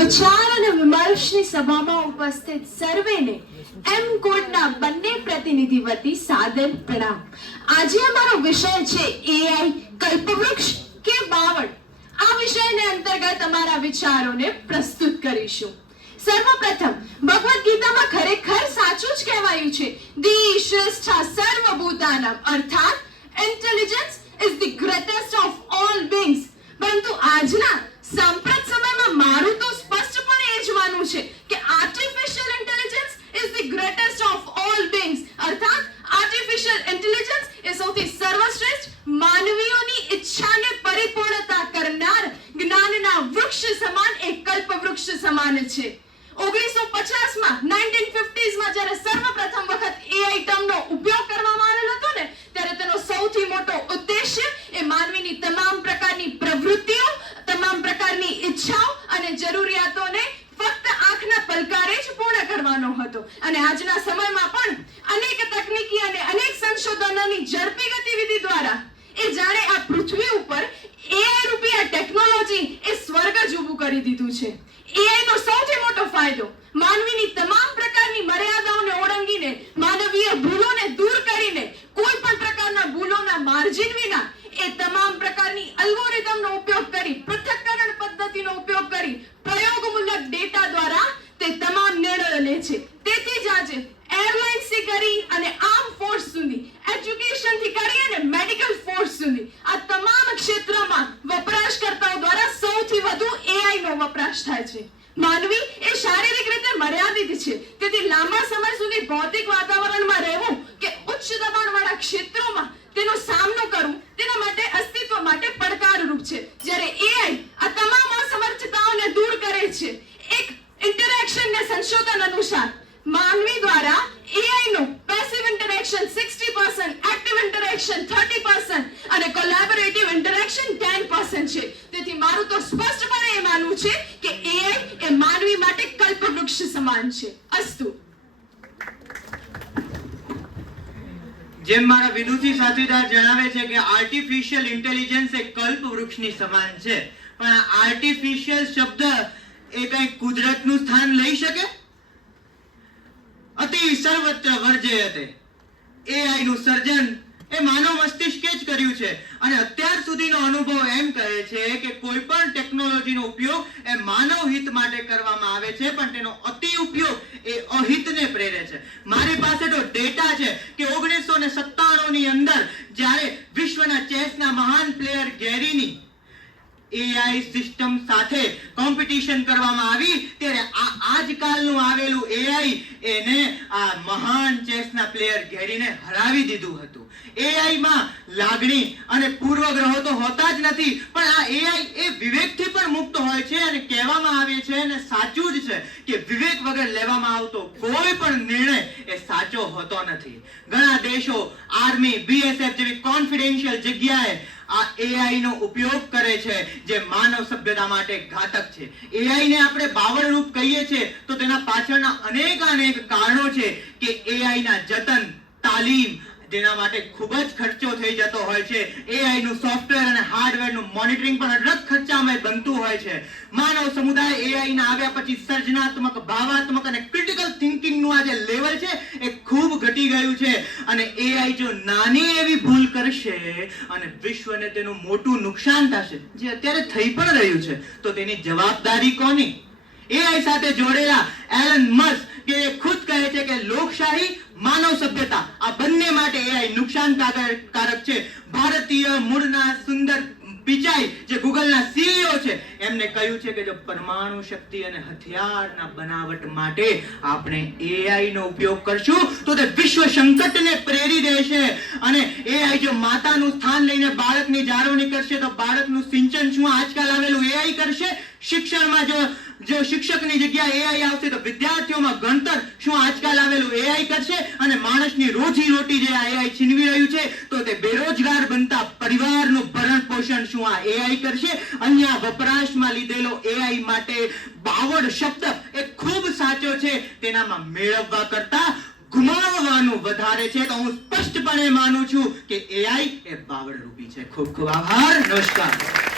વિચાર અને વિમર્શની સભામાં ઉપસ્થિત સર્વેને એમ કોડના બંને પ્રતિનિધિ વતી સાદર પ્રણામ. આજે અમારો વિષય છે એઆઈ કલ્પવૃક્ષ કે બાવળ. આ વિષયને અંતર્ગત અમારા વિચારોને પ્રસ્તુત કરીશું. સર્વપ્રથમ ભગવદ ગીતામાં ખરેખર સાચું જ કહેવાયું છે, દી શ્રેષ્ઠા સર્વભૂતાનામ, અર્થાત intelligence is the greatest of all beings. પરંતુ આજના સાંપ્રત સમયમાં મારું તો સ્પષ્ટપણે એ જ માનવું છે કે artificial intelligence is the greatest of all beings, અર્થાત આર્ટિફિશિયલ ઇન્ટેલિજન્સ એ સૌથી સર્વશ્રેષ્ઠ માનવીઓની ઈચ્છાને પરિપૂર્ણતા કરનાર જ્ઞાનના વૃક્ષ સમાન એક કલ્પવૃક્ષ સમાન છે. 1950માં 1950sમાં જ્યારે સર્વપ્રથમ વખત એઆઈ ટર્મનો ઉપયોગ કરવામાં આવેલો હતો ને, ત્યારે તેનો સૌથી મોટો ઉદ્દેશ્ય એ માનવીની તમામ પ્રકારની પ્રવૃત્તિઓ, તમામ પ્રકારની ઈચ્છાઓ અને જરૂરિયાતોને ફક્ત આંખના પલકારે જ પૂર્ણ કરવાનો હતો. અને આજના સમયમાં પણ અનેક તકનીકી અને અનેક સંશોધનોની ઝડપી ગતિવિધિ દ્વારા એ જાણે આ પૃથ્વી ઉપર એઆઈ રૂપી આ ટેકનોલોજી એ સ્વર્ગ જ ઊભું કરી દીધું છે. એઆઈ નો સૌથી મોટો ફાયદો માનવીની તમામ પ્રકારની મર્યાદાઓને ઓળંગીને, માનવીય ભૂલોને દૂર કરીને, કોઈ પણ પ્રકારના ભૂલોના માર્જિન વિના એ તમામ પ્રકારની અલ્ગોરિધમનો ઉપયોગ કરી, પૃથક્કરણ પદ્ધતિનો ઉપયોગ કરી, પ્રયોગમૂલક ડેટા દ્વારા તે તમામ નિર્ણયો લે છે. તેથી જ આજે એરલાઇન્સ થી કરી અને આર્મ ફોર્સ સુધી, એજ્યુકેશન થી કરી અને મેડિકલ ફોર્સ સુધી આ તમામ ક્ષેત્રમાં વપરાશકર્તાઓ દ્વારા સૌથી વધુ એઆઈ નો વપરાશ થાય છે. માનવી એ શારીરિક રીતે મર્યાદિત છે, તેથી લાંબા સમય સુધી ભૌતિક વાતાવરણમાં રહેવું કે ઉચ્ચ દબાણવાળા ક્ષેત્રોમાં તેનો સામનો કરવો તેના માટે અસ્તિત્વ માટે પડકારરૂપ છે. જ્યારે એઆઈ આ તમામ અસમર્થતાઓને દૂર કરે છે. એક ઇન્ટરેક્શનને સંશોધન અનુસાર માનવી દ્વારા એઆઈ નો પેસિવ ઇન્ટરેક્શન 60%, એક્ટિવ ઇન્ટરેક્શન 30% અને કોલેબોરેટિવ ઇન્ટરેક્શન 10% છે. તેથી મારું તો સ્પષ્ટપણે એ માનવું છે કે એઆઈ એ માનવી માટે કલ્પવૃક્ષ સમાન છે. અસ્તુ. જેમ મારા વિદુષી સાથીદાર જણાવે છે કે આર્ટિફિશિયલ ઇન્ટેલિજન્સ એ કલ્પવૃક્ષની સમાન છે, પણ આ આર્ટિફિશિયલ શબ્દ એ કઈ કુદરતનું સ્થાન લઈ શકે? અતિ સર્વત્ર વર્જયતે. એઆઈ નું સર્જન એ માનવ મસ્તિષ્કે જ કર્યું છે અને અત્યાર સુધીનો અનુભવ એમ કહે છે કે કોઈ પણ ટેકનોલોજીનો ઉપયોગ એ માનવ હિત માટે કરવામાં આવે છે, પણ તેનો અતિ ઉપયોગ એ અહિતને પ્રેરે છે. મારી પાસે તો ડેટા છે કે 1997 ની અંદર જ્યારે વિશ્વના ચેસના મહાન પ્લેયર ગેરીની એઆઈ સિસ્ટમ સાથે કોમ્પિટિશન કરવામાં આવી, ત્યારે આ આજકાલનું આવેલું એઆઈ એને આ મહાન ચેસના પ્લેયર ગેરીને હરાવી દીધું હતું. એઆઈ માં લાગણી અને પૂર્વગ્રહો તો હોતા જ નથી, પણ આ એઆઈ એ વિવેકથી પણ મુક્ત હોય છે અને કહેવામાં આવે છે અને સાચું જ છે કે વિવેક વગર લેવામાં આવતો કોઈ પણ નિર્ણય એ સાચો હોતો નથી. ઘણા દેશો આર્મી, બીએસએફ જેવી કોન્ફિડેન્શિયલ જગ્યાએ આ એઆઈ નો ઉપયોગ કરે છે જે માનવ સભ્યતા માટે ઘાતક છે. એઆઈ ને આપણે બાવળ રૂપ કહીએ છીએ તો તેના પાછળના અનેક કારણો છે કે એઆઈ ના જતન, તાલીમ જેના માટે ખૂબ જ ખર્ચો થઈ જતો હોય છે. એઆઈ નું સોફ્ટવેર અને હાર્ડવેર નું મોનિટરિંગ પણ અઢળક ખર્ચામય બનતું હોય છે. માનવ સમુદાય એઆઈ ના આવ્યા પછી સર્જનાત્મક, ભાવાત્મક અને ક્રિટિકલ થિંકિંગ નું આ જે લેવલ છે એ ખૂબ ઘટી ગયું છે અને એઆઈ જો નાની એવી ભૂલ કરશે અને વિશ્વને તેનું મોટું નુકસાન થશે, જે અત્યારે થઈ પણ રહ્યું છે, તો તેની જવાબદારી કોની? એઆઈ સાથે જોડેલા એલન મસ્ક કે ખુદ કહે છે કે લોકશાહી, માનવ સભ્યતા આ બંને માટે એઆઈ નુકસાનકારક છે. ભારતીય મૂળના સુંદર પિચાઈ જે ગૂગલના સીઈઓ છે, એમને કહ્યું છે કે જો પરમાણુ શક્તિ અને હથિયારના બનાવટ માટે આપણે એઆઈ નો ઉપયોગ કરશું તો તે વિશ્વ સંકટને પ્રેરી દેશે. અને એઆઈ જો માતાનું સ્થાન લઈને બાળકની જાળવણી કરશે તો બાળકનું સિંચન શું આજકાલ આવેલું એઆઈ કરશે? શિક્ષણમાં જો શિક્ષકની જગ્યાએ એઆઈ આવશે તો વિદ્યાર્થીઓમાં ગણતર શું આજકાલ આવેલું એઆઈ કરશે? અને માણસની રોજી રોટી જે આ એઆઈ છીનવી રહ્યું છે તો તે બેરોજગાર બનતા પરિવારનું ભરણ પોષણ શું આ એઆઈ કરશે? અહીંયા વપરાશમાં લીધેલો એઆઈ માટે બાવળ શબ્દ એ ખૂબ સાચો છે, તેનામાં મેળવવા કરતા ગુમાવવાનું વધારે છે. તો હું સ્પષ્ટપણે માનું છું કે એઆઈ એ બાવળ રૂપી છે. ખૂબ ખૂબ આભાર. નમસ્કાર.